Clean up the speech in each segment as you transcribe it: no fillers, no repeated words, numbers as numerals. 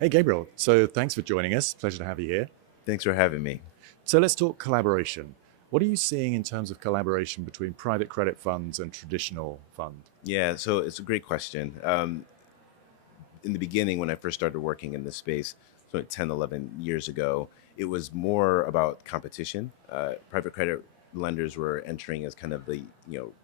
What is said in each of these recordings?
Hey, Gabriel. So thanks for joining us. Pleasure to have you here. Thanks for having me. So let's talk collaboration. What are you seeing in terms of collaboration between private credit funds and traditional fund? Yeah, so it's a great question. In the beginning, when I first started working in this space, so like 10, 11 years ago, it was more about competition. Private credit lenders were entering as kind of the,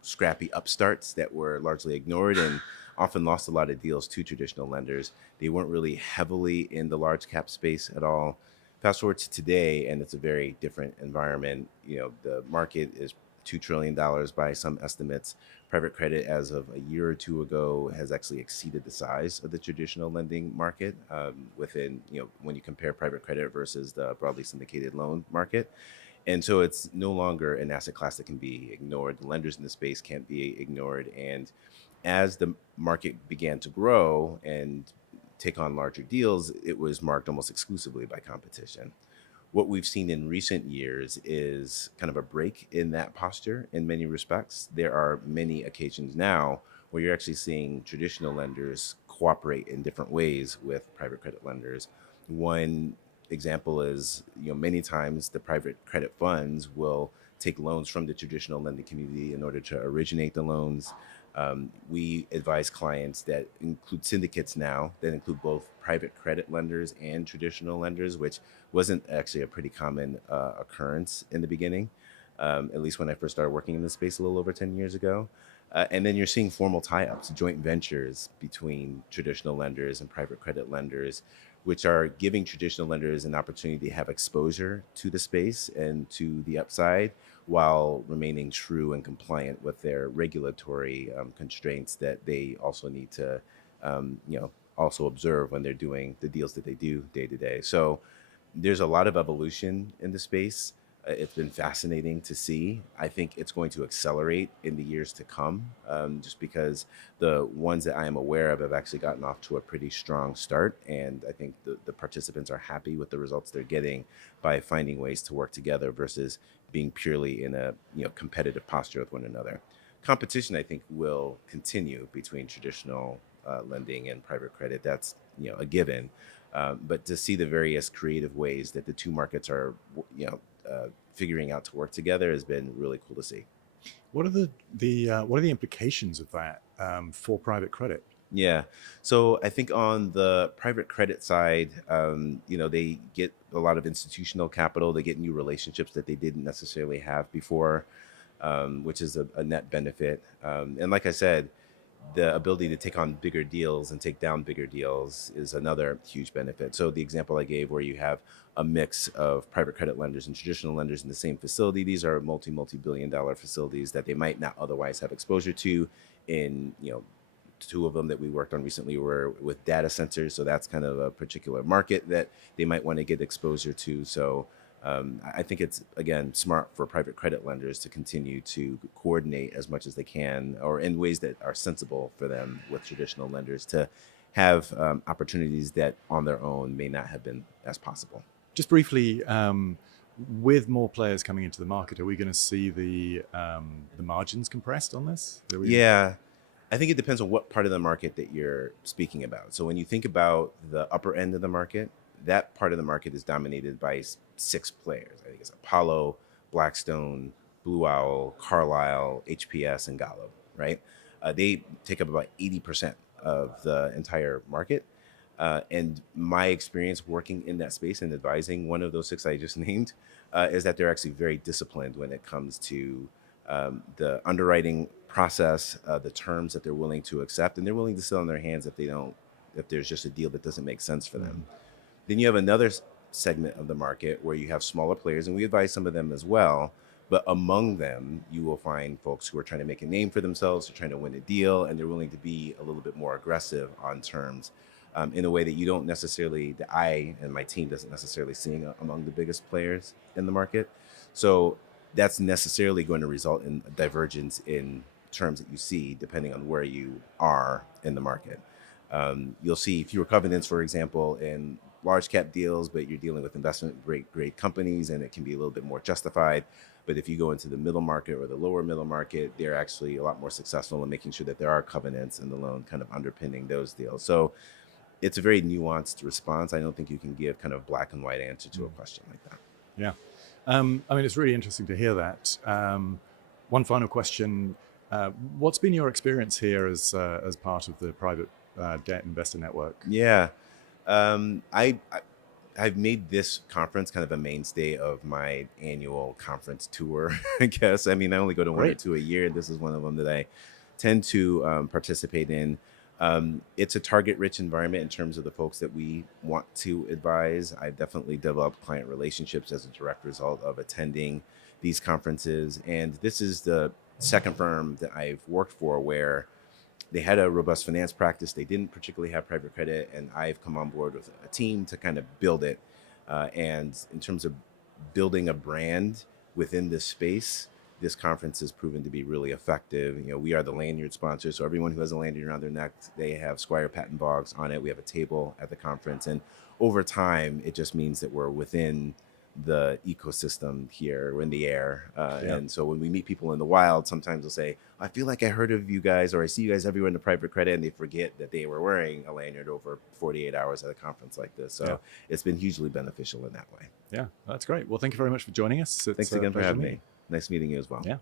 scrappy upstarts that were largely ignored and often lost a lot of deals to traditional lenders. They weren't really heavily in the large cap space at all. Fast forward to today, and it's a very different environment. The market is $2 trillion by some estimates. Private credit, as of a year or two ago, has actually exceeded the size of the traditional lending market. Within, when you compare private credit versus the broadly syndicated loan market. And so it's no longer an asset class that can be ignored. The lenders in the space can't be ignored. And as the market began to grow and take on larger deals, it was marked almost exclusively by competition. What we've seen in recent years is kind of a break in that posture in many respects. There are many occasions now where you're actually seeing traditional lenders cooperate in different ways with private credit lenders. One example is, many times the private credit funds will take loans from the traditional lending community in order to originate the loans. We advise clients that include syndicates now that include both private credit lenders and traditional lenders, which wasn't actually a pretty common occurrence in the beginning, at least when I first started working in this space a little over 10 years ago. And then you're seeing formal tie-ups, joint ventures between traditional lenders and private credit lenders, which are giving traditional lenders an opportunity to have exposure to the space and to the upside while remaining true and compliant with their regulatory constraints that they also need to, also observe when they're doing the deals that they do day to day. So there's a lot of evolution in the space. It's been fascinating to see. I think it's going to accelerate in the years to come, just because the ones that I am aware of have actually gotten off to a pretty strong start. And I think the participants are happy with the results they're getting by finding ways to work together versus being purely in a competitive posture with one another. Competition, I think, will continue between traditional lending and private credit. That's a given. But to see the various creative ways that the two markets are, figuring out to work together has been really cool to see. What are the implications of that for private credit? Yeah. So I think on the private credit side, they get a lot of institutional capital. They get new relationships that they didn't necessarily have before, which is a net benefit. And like I said, the ability to take on bigger deals and take down bigger deals is another huge benefit. So the example I gave where you have a mix of private credit lenders and traditional lenders in the same facility, these are multi-billion dollar facilities that they might not otherwise have exposure to. In, two of them that we worked on recently were with data centers. So that's kind of a particular market that they might want to get exposure to. So I think it's, again, smart for private credit lenders to continue to coordinate as much as they can, or in ways that are sensible for them with traditional lenders to have opportunities that on their own may not have been as possible. Just briefly, with more players coming into the market, are we going to see the margins compressed on this? Yeah, I think it depends on what part of the market that you're speaking about. So when you think about the upper end of the market, that part of the market is dominated by six players. I think it's Apollo, Blackstone, Blue Owl, Carlyle, HPS, and Gallup, right? They take up about 80% of the entire market. And my experience working in that space and advising one of those six I just named is that they're actually very disciplined when it comes to the underwriting process, the terms that they're willing to accept, and they're willing to sit on their hands if there's just a deal that doesn't make sense for them. Then you have another segment of the market where you have smaller players, and we advise some of them as well. But among them, you will find folks who are trying to make a name for themselves, they're trying to win a deal, and they're willing to be a little bit more aggressive on terms in a way that you don't necessarily, that I and my team doesn't necessarily see among the biggest players in the market. So that's necessarily going to result in a divergence in terms that you see depending on where you are in the market. You'll see fewer covenants, for example, in large cap deals, but you're dealing with investment grade companies and it can be a little bit more justified. But if you go into the middle market or the lower middle market, they're actually a lot more successful in making sure that there are covenants in the loan kind of underpinning those deals. So it's a very nuanced response. I don't think you can give kind of black and white answer to a question like that. Yeah. I mean, it's really interesting to hear that. One final question. What's been your experience here as part of the private debt investor network? Yeah. I've made this conference kind of a mainstay of my annual conference tour, I guess. I mean, I only go to one or Great. two a year. This is one of them that I tend to participate in. It's a target-rich environment in terms of the folks that we want to advise. I've definitely developed client relationships as a direct result of attending these conferences. And this is the second firm that I've worked for where they had a robust finance practice. They didn't particularly have private credit, and I've come on board with a team to kind of build it. And in terms of building a brand within this space, this conference has proven to be really effective. You know, we are the lanyard sponsor, so everyone who has a lanyard around their neck, they have Squire Patton Boggs on it. We have a table at the conference, and over time, it just means that we're within the ecosystem here. We're in the air. Yeah. And so when we meet people in the wild, sometimes they'll say, I feel like I heard of you guys, or I see you guys everywhere in the private credit, and they forget that they were wearing a lanyard over 48 hours at a conference like this. So it's been hugely beneficial in that way. Yeah, that's great. Well, thank you very much for joining us. Thanks again for having me. Nice meeting you as well. Yeah.